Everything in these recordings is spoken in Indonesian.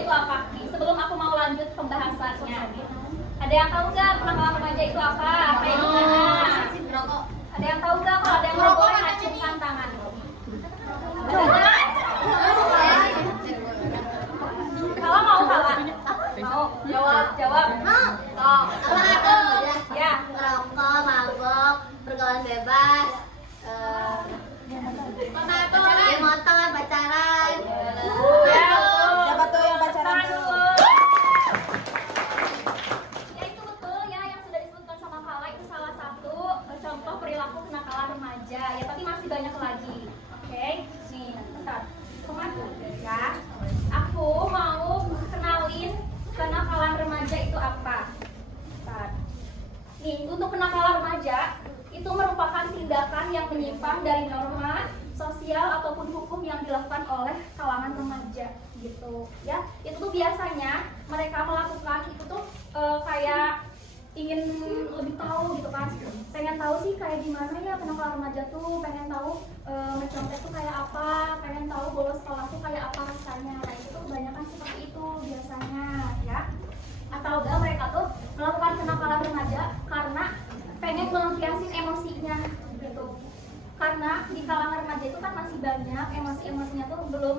itu apa? Sebelum aku mau lanjut pembahasannya, ada yang tahu nggak penakalan remaja itu apa? Kayak gimana? Ada yang tahu nggak? Kalau ada yang mau boleh acungkan tangan. Kalau mau kalah, mau jawab. Oh, ya. Merokok, mabok, pergaulan bebas, geng motor, pacaran. Ya, Siapa tuh yang pacaran tuh? Ya itu betul ya, yang sudah disebutkan sama Kala itu salah satu contoh perilaku kenakalan remaja. Ya tapi masih banyak lagi. Oke, nih, bentar. Kemana? Ya, aku mau kenalin kenakalan remaja itu apa. Bentar. Nih, untuk kenakalan remaja itu merupakan tindakan yang menyimpang dari norma sosial ataupun hukum yang dilakukan oleh kalangan remaja gitu ya. Itu tuh biasanya mereka melakukan itu tuh kayak ingin lebih tahu gitu kan, pengen tahu sih kayak gimana ya kenakalan remaja tuh, pengen tahu mencontek tuh kayak apa, pengen tahu bolos sekolah tuh kayak apa rasanya. Nah itu tuh kebanyakan seperti itu biasanya ya. Atau enggak mereka tuh melakukan kenakalan remaja karena pengen melampiaskan emosinya gitu. Karena di kalangan remaja itu kan masih banyak emosi-emosinya tuh belum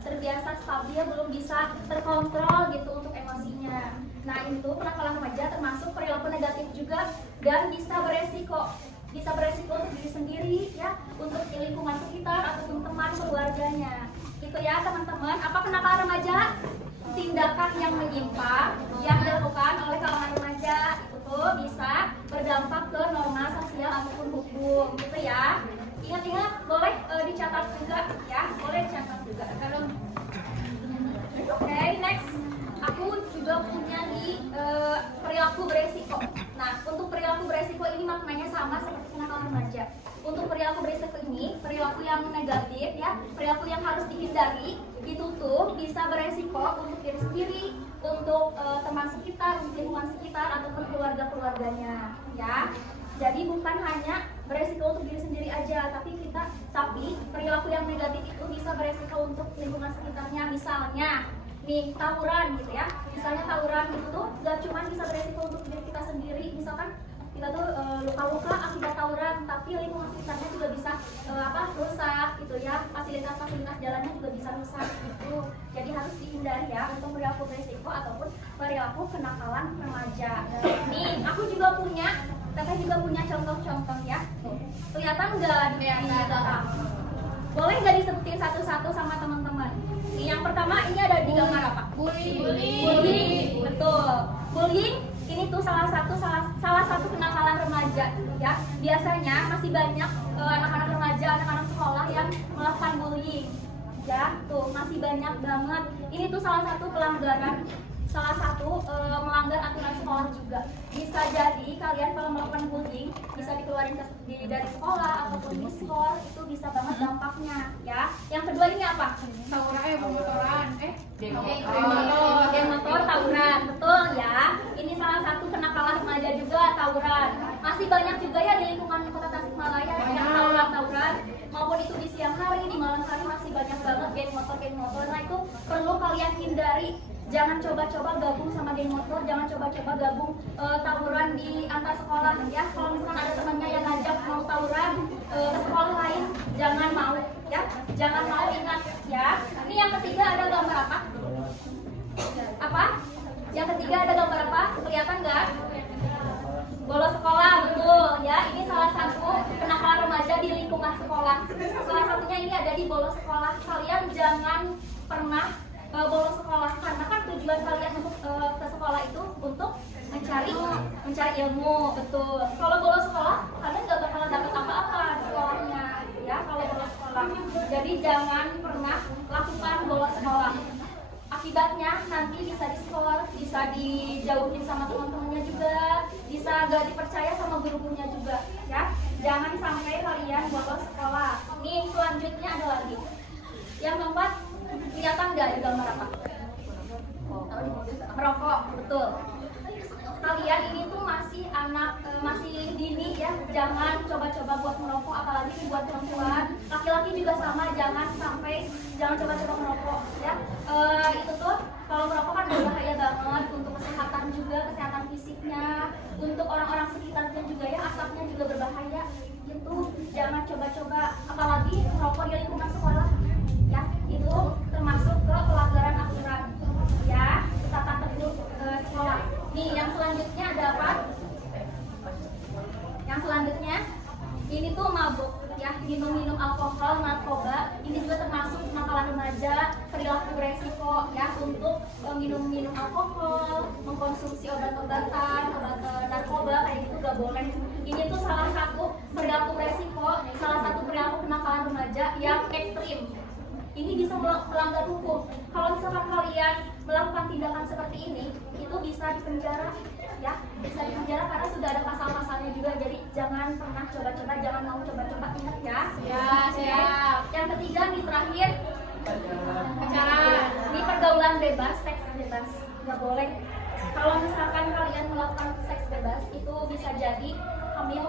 terbiasa stabil, belum bisa terkontrol gitu untuk emosinya. Nah itu kenakalan remaja termasuk perilaku negatif juga dan bisa beresiko untuk diri sendiri ya, untuk lingkungan sekitar ataupun teman keluarganya. Gitu ya teman-teman. Apa kenakalan remaja? Tindakan yang menyimpang yang dilakukan oleh kalangan remaja itu bisa berdampak ke norma sosial ataupun hukum gitu ya. Ingat-ingat, boleh dicatat juga ya, boleh dicatat juga. Oke, next. Aku juga punya nih perilaku beresiko. Nah, untuk perilaku beresiko ini maknanya sama seperti kenakalan remaja. Untuk perilaku beresiko ini, perilaku yang negatif ya, perilaku yang harus dihindari, itu tuh bisa beresiko untuk diri sendiri, untuk teman sekitar, untuk lingkungan sekitar ataupun keluarga-keluarganya ya. Jadi bukan hanya beresiko untuk diri sendiri aja, tapi perilaku yang negatif itu bisa beresiko untuk lingkungan sekitarnya. Misalnya nih tawuran gitu ya, misalnya tawuran itu tuh gak cuma bisa beresiko untuk diri kita sendiri, misalkan kita tuh luka-luka akibat tawuran, tapi lingkungan sekitarnya juga bisa rusak gitu ya, fasilitas jalannya juga bisa rusak gitu. Jadi harus dihindari ya untuk perilaku beresiko ataupun perilaku kenakalan remaja. Nih aku juga punya, Teteh juga punya contoh-contoh ya. Kelihatan nggak di belakang? Boleh nggak disebutin satu-satu sama teman-teman? Yang pertama ini ada di gambar apa? Bullying. Betul. Bullying ini tuh salah satu kenakalan remaja ya. Biasanya masih banyak anak-anak remaja, anak-anak sekolah yang melakukan bullying. Ya, tuh masih banyak banget. Ini tuh salah satu pelanggaran, melanggar aturan sekolah juga. Bisa jadi kalian kalau melakukan bullying bisa dikeluarin dari sekolah ataupun diskor, itu bisa banget dampaknya ya. Yang kedua ini apa? Geng motor, tawuran, betul ya. Ini salah satu kenakalan remaja juga, tawuran. Masih banyak juga ya di lingkungan kota Tasikmalaya yang tawuran, maupun itu di siang hari, di malam hari masih banyak banget geng motor. Nah itu perlu kalian hindari. Jangan coba-coba gabung sama geng motor, jangan coba-coba gabung tawuran di antar sekolah ya. Kalau misalkan ada temannya yang ngajak mau tawuran ke sekolah lain, jangan mau ya. Jangan mau, ingat ya. Ini yang ketiga ada gambar apa? Yang ketiga ada gambar apa? Kelihatan nggak? Bolos sekolah, betul ya. Ini salah satu kenakalan remaja di lingkungan sekolah. Salah satunya ini ada di bolos sekolah. Kalian jangan pernah bolos sekolah, karena kan tujuan kalian untuk ke sekolah itu untuk mencari ilmu, betul. Kalau bolos sekolah, kalian nggak bakalan dapat apa-apa di sekolahnya, ya. Kalau bolos sekolah, jadi jangan pernah lakukan bolos sekolah. Akibatnya nanti bisa diskor, bisa dijauhin sama teman-temannya juga, bisa nggak dipercaya sama guru-gurunya juga, ya. Jangan sampai kalian bolos sekolah. Nih selanjutnya ada lagi. Yang keempat, kelihatan nggak di gambar apa? Merokok, betul. Kalian ini tuh masih dini ya, jangan coba-coba buat merokok, apalagi buat perempuan. Laki-laki juga sama, jangan coba-coba merokok ya. Itu tuh Kalau merokok kan berbahaya banget untuk kesehatan juga, kesehatan fisiknya, untuk orang-orang sekitarnya juga ya, asapnya juga berbahaya gitu. Jangan coba-coba, apalagi merokok di lingkungan sekolah ya, itu termasuk ke pelanggaran aturan ya, tata tertib sekolah. Nih yang selanjutnya ada apa? Yang selanjutnya ini tuh mabuk ya, minum alkohol, narkoba. Ini juga termasuk kenakalan remaja, perilaku beresiko ya, untuk minum alkohol, mengkonsumsi obat-obatan, obat narkoba kayak gitu gak boleh. Ini tuh salah satu perilaku beresiko, salah satu perilaku kenakalan remaja yang ekstrim. Ini bisa melanggar hukum. Kalau misalkan kalian melakukan tindakan seperti ini, itu bisa dipenjara ya, bisa dipenjara karena sudah ada pasal-pasalnya juga. Jadi jangan pernah coba-coba, jangan mau coba-coba, ingat ya. Ya, siap. Yang ketiga nih terakhir, pacaran. Ini pergaulan bebas, seks bebas, nggak boleh. Kalau misalkan kalian melakukan seks bebas, itu bisa jadi hamil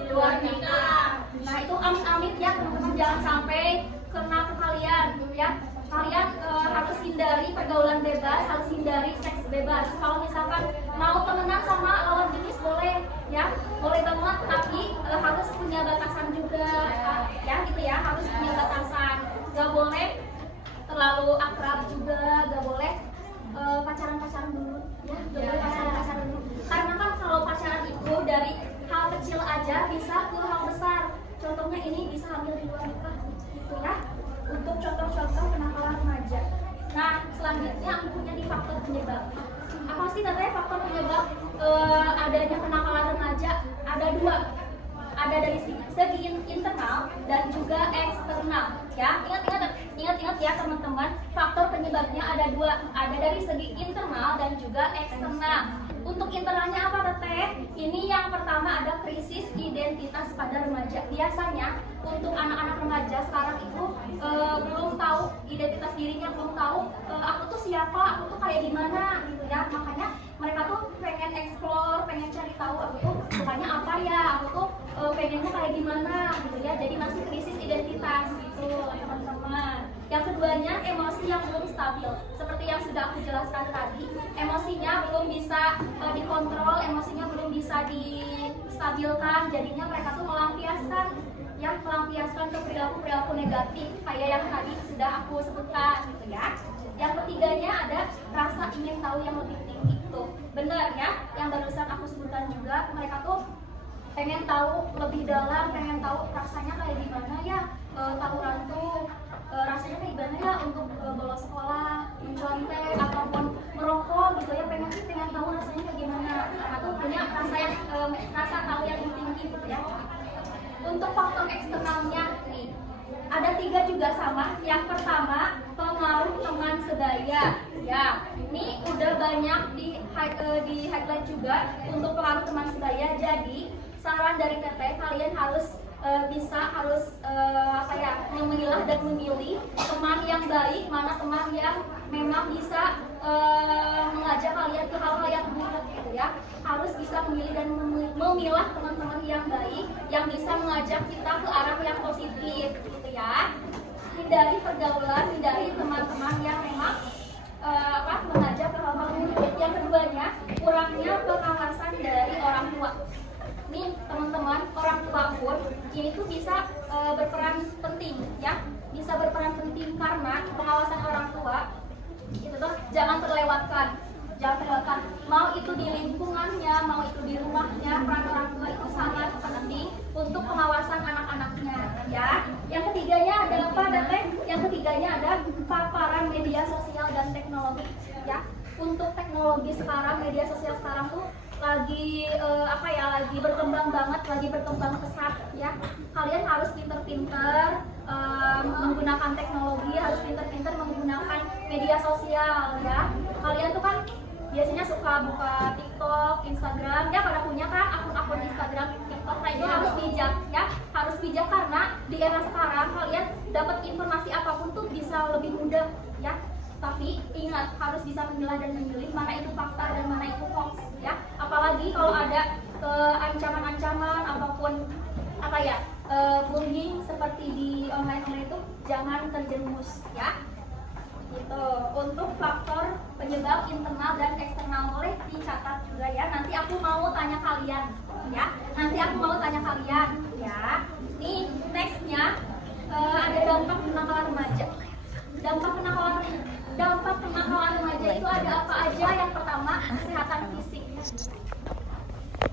di luar nikah. Nah itu amit-amit ya teman-teman, jangan sampai kena ke kalian ya. Kalian harus hindari pergaulan bebas, harus hindari seks bebas. Kalau misalkan mau temenan sama lawan jenis boleh ya, boleh banget, tapi harus punya batasan juga ya gitu ya, harus punya batasan. Gak boleh terlalu akrab juga, gak boleh pacaran dulu ya, gak boleh pacaran dulu. Karena kan kalau pacaran itu dari hal kecil aja bisa ke hal besar. Contohnya ini bisa hamil di luar nikah gitu ya. Untuk contoh-contoh kenakalan remaja. Nah, selanjutnya aku punya di faktor penyebab. Apa sih katanya faktor penyebab adanya kenakalan remaja? Ada dua. Ada dari segi internal dan juga eksternal. Ya, ingat ya teman-teman. Faktor penyebabnya ada dua. Ada dari segi internal dan juga eksternal. Untuk internalnya apa teteh? Ini yang pertama ada krisis identitas pada remaja. Biasanya untuk anak-anak remaja sekarang itu belum tahu identitas dirinya, belum tahu aku tuh siapa, aku tuh kayak gimana gitu ya. Makanya mereka tuh pengen explore, pengen cari tahu aku tuh sukanya apa ya, aku tuh pengennya kayak gimana gitu ya. Jadi masih krisis identitas gitu teman-teman. Yang keduanya emosi yang belum stabil. Seperti yang sudah aku jelaskan tadi, emosinya belum bisa dikontrol, emosinya belum bisa distabilkan. Jadinya mereka tuh melampiaskan ke perilaku negatif kayak yang tadi sudah aku sebutkan gitu ya. Yang ketiganya ada rasa ingin tahu yang lebih tinggi itu. Benar ya, yang barusan aku sebutkan juga, mereka tuh pengen tahu lebih dalam, pengen tahu rasanya kayak gimana ya, tawuran tuh rasanya kayak gimana ya untuk bolos sekolah, mencontek ataupun merokok gitu ya, pengen tahu rasanya kayak gimana. Mereka tuh punya rasa tahu yang tinggi gitu ya. Untuk faktor eksternalnya nih, ada 3 juga sama. Yang pertama, pengaruh teman sebaya. Ya, ini udah banyak di highlight juga untuk pengaruh teman sebaya. Jadi, saran dari Teteh, kalian harus memilah dan memilih teman yang baik, mana teman yang memang bisa mengajak kalian ke hal-hal yang buruk gitu ya. Harus bisa memilih dan memilah teman-teman yang baik, yang bisa mengajak kita ke arah yang positif gitu ya. Hindari pergaulan, hindari teman-teman yang memang mengajak ke hal-hal buruk. Yang keduanya, kurangnya pengawasan dari orang tua. Nih teman-teman, orang tua pun ini tuh bisa berperan penting ya, bisa berperan penting karena pengawasan orang tua itu tuh jangan terlewatkan. Mau itu di lingkungannya, mau itu di rumahnya, peran orang tua itu sangat penting untuk pengawasan anak-anaknya ya. Yang ketiganya ada apa Teteh? Yang ketiganya ada paparan media sosial dan teknologi ya. Untuk teknologi sekarang, media sosial sekarang tuh lagi lagi berkembang banget, lagi berkembang pesat ya. Kalian harus pinter-pinter menggunakan teknologi, harus pinter-pinter menggunakan media sosial ya. Kalian tuh kan biasanya suka buka TikTok, Instagram, ya pada punya kan akun-akun Instagram, TikTok. Nah itu harus bijak ya, harus bijak karena di era sekarang kalian dapat informasi apapun tuh bisa lebih mudah ya. Tapi ingat, harus bisa memilah dan memilih mana itu fakta dan mana itu hoax ya. Apalagi kalau ada ancaman-ancaman ataupun bullying seperti di online itu, jangan terjerumus ya. Gitu. Untuk faktor penyebab internal dan eksternal boleh dicatat juga ya. Nanti aku mau tanya kalian ya. Nanti aku mau tanya kalian ya. Nih nextnya ada dampak kenakalan remaja. Dampak kenakalan remaja itu ada apa aja? Yang pertama kesehatan fisik.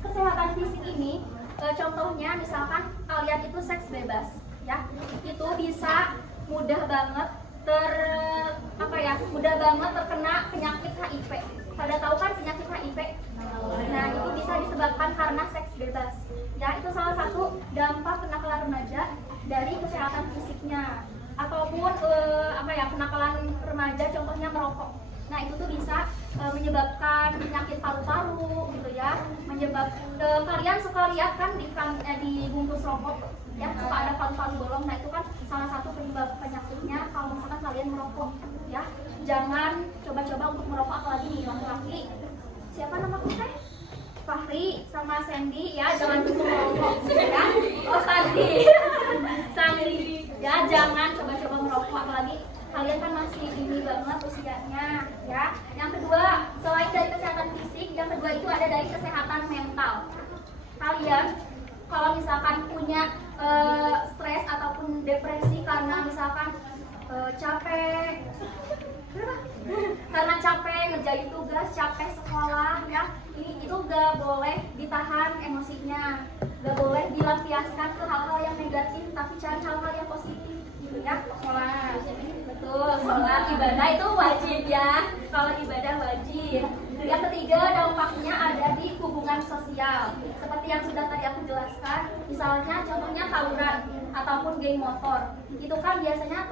Kesehatan fisik ini contohnya misalkan kalian itu seks bebas ya. Itu bisa mudah banget mudah banget terkena penyakit HIV. Pada tahu kan penyakit HIV? Nah, itu bisa disebabkan karena seks bebas. Ya, itu salah satu dampak kenakalan remaja dari kesehatan fisiknya. Ataupun kenakalan remaja contohnya merokok. Nah, itu tuh bisa menyebabkan penyakit paru-paru gitu ya. Kalian suka lihat kan di bungkus rokok ya, suka ada paru-paru bolong. Nah, itu kan salah satu penyebab penyakitnya kalau misalkan kalian merokok ya. Jangan coba-coba untuk merokok, apalagi nih laki-laki. Siapa nama teh? Fahri sama Sandy ya, jangan cukup merokok ya. Oh, Sandy. Ya, jangan coba-coba merokok, apalagi kalian kan masih ini banget usianya ya. Yang kedua, selain dari kesehatan fisik, yang kedua itu ada dari kesehatan mental. Kalian kalau misalkan punya stres ataupun depresi karena misalkan capek ngerjain tugas, capek sekolah ya, itu gak boleh ditahan emosinya, gak boleh dilampiaskan ke hal-hal yang negatif, tapi cari hal-hal yang positif gitu ya. Sholat, betul, sholat ibadah itu wajib ya, kalau ibadah wajib. Yang ketiga, dampaknya ada di hubungan sosial. Seperti yang sudah tadi aku jelaskan, misalnya contohnya tawuran ataupun geng motor. Itu kan biasanya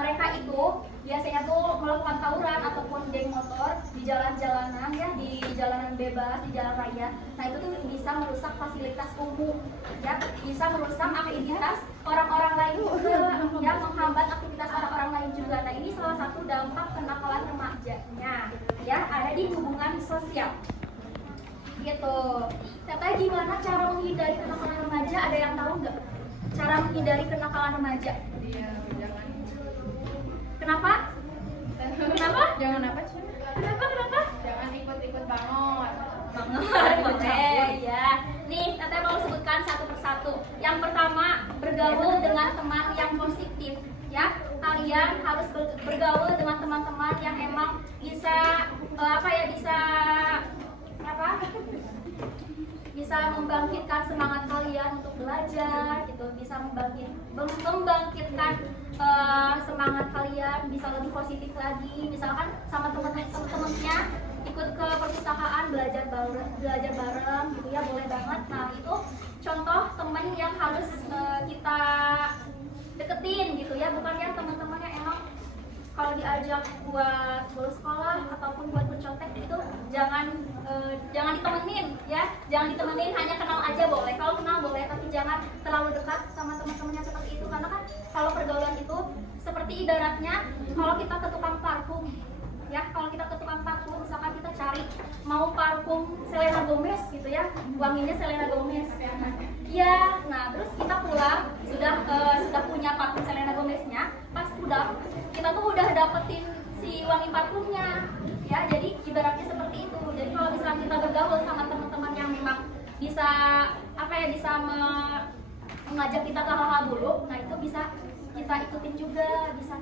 mereka itu biasanya tuh melakukan tawuran ataupun geng motor di jalan-jalanan ya, di jalanan bebas, di jalan raya. Nah, itu tuh bisa merusak fasilitas umum ya, bisa merusak aktivitas orang-orang lain juga ya, menghambat aktivitas orang-orang lain juga. Nah, ini salah satu dampak kenakalan remajanya ya, ada di hubungan sosial gitu. Katanya gimana cara menghindari kenakalan remaja? Ada yang tahu nggak cara menghindari kenakalan remaja? Kenapa? Jangan apa sih? Kenapa? Jangan ikut-ikut banget. Boleh ya. Nih, Teteh mau sebutkan satu persatu. Yang pertama, bergaul dengan teman yang positif ya. Kalian harus bergaul dengan teman-teman yang emang bisa bisa membangkitkan semangat kalian untuk belajar gitu, bisa membangkitkan semangat kalian, bisa lebih positif lagi. Misalkan sama teman-temannya ikut ke perpustakaan, belajar bareng gitu ya, boleh banget. Nah, itu contoh teman yang harus kita deketin gitu ya, bukan yang teman-teman yang emang kalau diajak buat bolos sekolah ataupun buat bercontek itu jangan ditemenin ya, jangan ditemenin, hanya kenal aja boleh. Kalau kenal boleh, tapi jangan terlalu dekat sama teman-temannya seperti itu, karena kan kalau pergaulan itu seperti ibaratnya kalau kita ke tukang parfum ya, kalau kita ke tukang parfum misalkan kita cari mau parfum Selena Gomez gitu ya, wanginya Selena Gomez ya. Nah, terus kita pulang sudah punya parfum Selena Gomeznya, pas pulang kita tuh udah dapetin si wangi parfumnya ya. Jadi ibaratnya seperti itu. Jadi kalau misalkan kita bergaul sama teman-teman yang memang bisa mengajak kita ke hal-hal buruk, nah itu bisa kita ikutin juga, bisa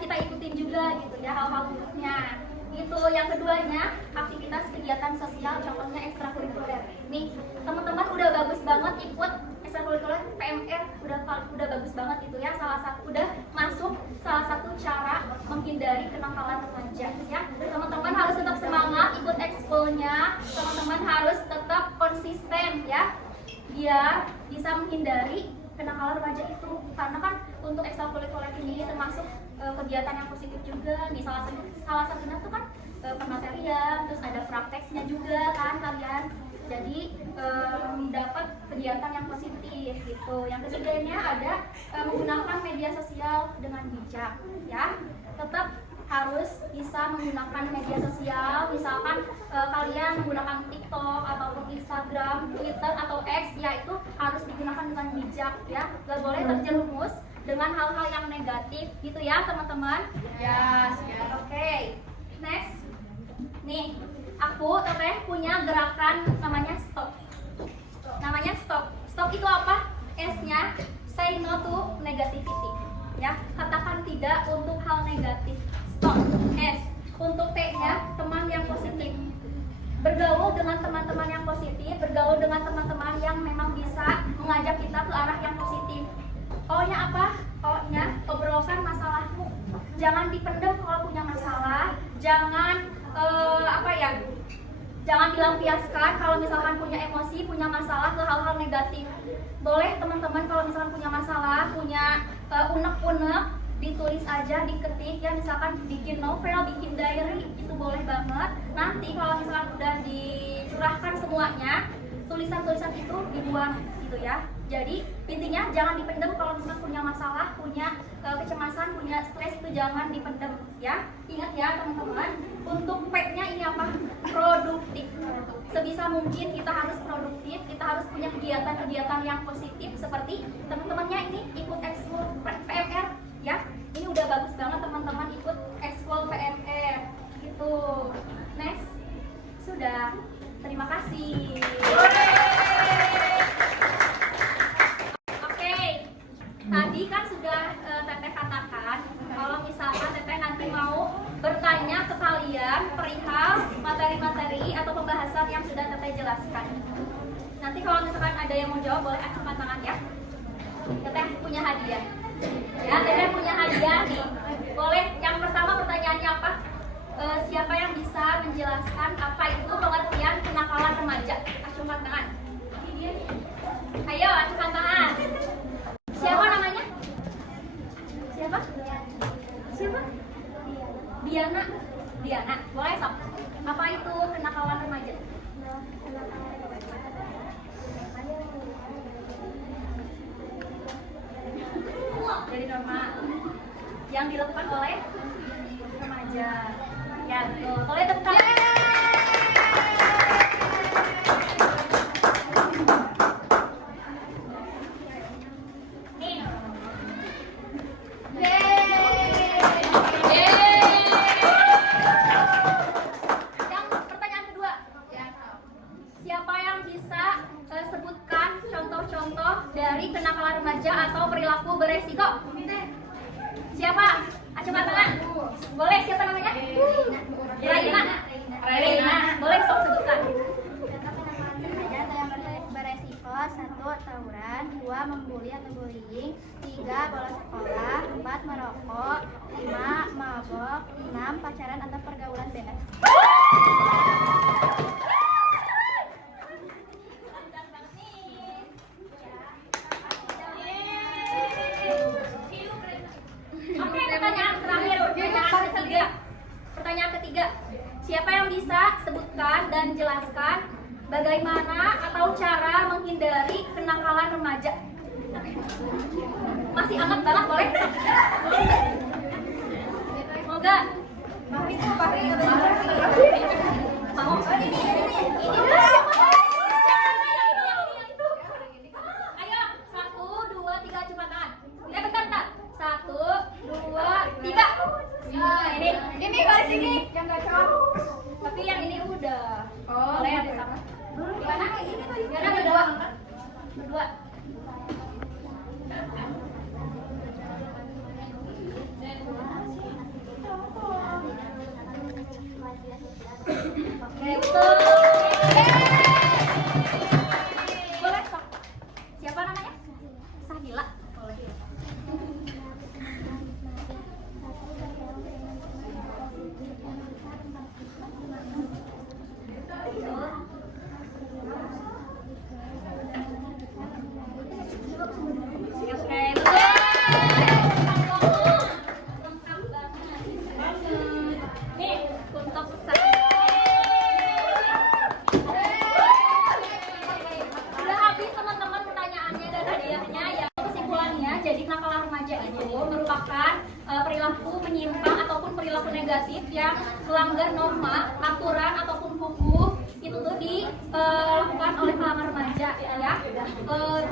kita ikutin juga gitu ya hal-hal buruknya. Itu yang keduanya, aktivitas kegiatan sosial, contohnya ekstrakurikuler. Nih, teman-teman udah bagus banget ikut ekstrakurikuler PMR, udah bagus banget itu ya, udah masuk salah satu cara menghindari kenakalan remaja ya. Teman-teman harus tetap semangat ikut ekskulnya, teman-teman harus tetap konsisten ya, biar bisa menghindari kenakalan remaja itu. Karena kan untuk ekstrakurikuler ini termasuk kegiatan yang positif juga. Nih salah satunya tuh kan pematerian, terus ada prakteknya juga kan kalian. Jadi dapat kegiatan yang positif gitu. Yang ketiganya ada menggunakan media sosial dengan bijak ya. Tetap harus bisa menggunakan media sosial. Misalkan kalian menggunakan TikTok ataupun Instagram, Twitter atau X, ya itu harus digunakan dengan bijak ya. Gak boleh terjerumus dengan hal-hal yang negatif gitu ya teman-teman. Ya, siap. Oke, next. Nih, aku teteh punya gerakan namanya stop. Namanya stop. Stop itu apa? S-nya say no to negativity. Ya, katakan tidak untuk hal negatif. Stop. S. Untuk T-nya teman yang positif. Bergaul dengan teman-teman yang positif, bergaul dengan teman-teman yang memang bisa mengajak kita ke arah yang positif. O-nya apa? O-nya obrolkan masalahmu. Jangan dipendam kalau punya masalah. Jangan jangan dilampiaskan kalau misalkan punya emosi, punya masalah ke hal-hal negatif. Boleh teman-teman kalau misalkan punya masalah, punya unek-unek, ditulis aja, diketik ya, misalkan bikin novel, bikin diary, itu boleh banget. Nanti kalau misalkan udah dicurahkan semuanya, tulisan-tulisan itu dibuang gitu ya. Jadi intinya jangan dipendam kalau misalkan punya masalah, punya kecemasan, punya stres, itu jangan dipendam ya. Ingat ya teman-teman, untuk P-nya ini apa? Produktif. Sebisa mungkin kita harus produktif, kita harus punya kegiatan-kegiatan yang positif seperti teman-temannya ini ikut ekskul PMR ya. Ini udah bagus banget teman-teman ikut ekskul PMR gitu. Next. Sudah. Terima kasih. Tadi kan sudah Teteh katakan kalau misalkan Teteh nanti mau bertanya ke kalian perihal materi-materi atau pembahasan yang sudah Teteh jelaskan. Nanti kalau misalkan ada yang mau jawab boleh acungkan tangan ya. Teteh punya hadiah. Ya, Teteh punya hadiah nih. Boleh, yang pertama pertanyaannya apa? Siapa yang bisa menjelaskan apa itu pengertian kenakalan remaja? Acungkan tangan. Ayo, acungkan tangan. Siapa namanya? Siapa? Siapa? Diana. Diana. Boleh sok. Apa itu kenakalan remaja? Jadi normal. Yang dilakukan oleh remaja. Ya, betul. Boleh tepuk tangan. Sebutkan contoh-contoh dari kenakalan remaja atau perilaku beresiko. Siapa? Acungkan tangan. Boleh, siapa namanya? Raina. Raina. Boleh sok sebutkan. Beresiko: 1. Tawuran, 2. Membuli atau bullying, 3. Bolos sekolah, 4. Merokok, 5. Mabok, 6. Pacaran atau pergaulan bebas. Oke, pertanyaan terakhir, pertanyaan ketiga. Pertanyaan ketiga, siapa yang bisa sebutkan dan jelaskan bagaimana atau cara menghindari kenakalan remaja? Masih amat banget, boleh? Mau gak? Mau? Ayo, 1, 2, 3, coba tangan. Bentar. 1, 2, 3. Nah, ini balik sini. Yang gak cowok. Tapi yang ini udah. Boleh ada sama. Gimana? Gimana berdua? Berdua. Oke, betul. Boleh, sok. Siapa namanya? Sahila. Boleh. Oke, lengkap banget. Nih, untuk udah habis teman-teman pertanyaannya dan hadiahnya ya. Kesimpulannya, jadi kenakalan remaja itu merupakan perilaku menyimpang ataupun perilaku negatif yang melanggar norma, aturan ataupun hukum itu tuh dilakukan oleh kalangan remaja ya.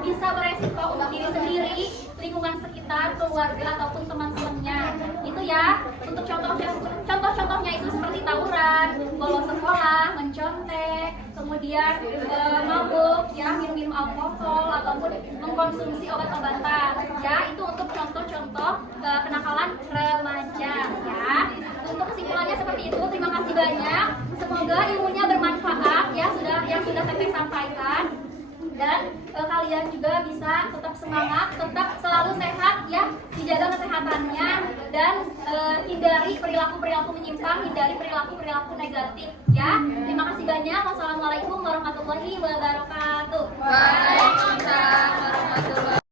Bisa beresiko untuk diri sendiri, lingkungan sekitar, keluarga ataupun teman-temannya. Itu ya. Untuk contoh-contohnya itu seperti tawuran, bolos sekolah, mencontek, kemudian mabuk, ya, minum-minum alkohol ataupun mengkonsumsi obat-obatan. Ya, itu untuk contoh-contoh kenakalan remaja. Ya, untuk kesimpulannya seperti itu. Terima kasih banyak. Semoga ilmunya bermanfaat ya, yang sudah Teteh sampaikan. Dan kalian juga bisa tetap semangat, tetap selalu sehat ya, dijaga kesehatannya dan hindari perilaku-perilaku menyimpang, hindari perilaku-perilaku negatif ya. Terima kasih banyak. Wassalamualaikum warahmatullahi wabarakatuh. Waalaikumsalam warahmatullahi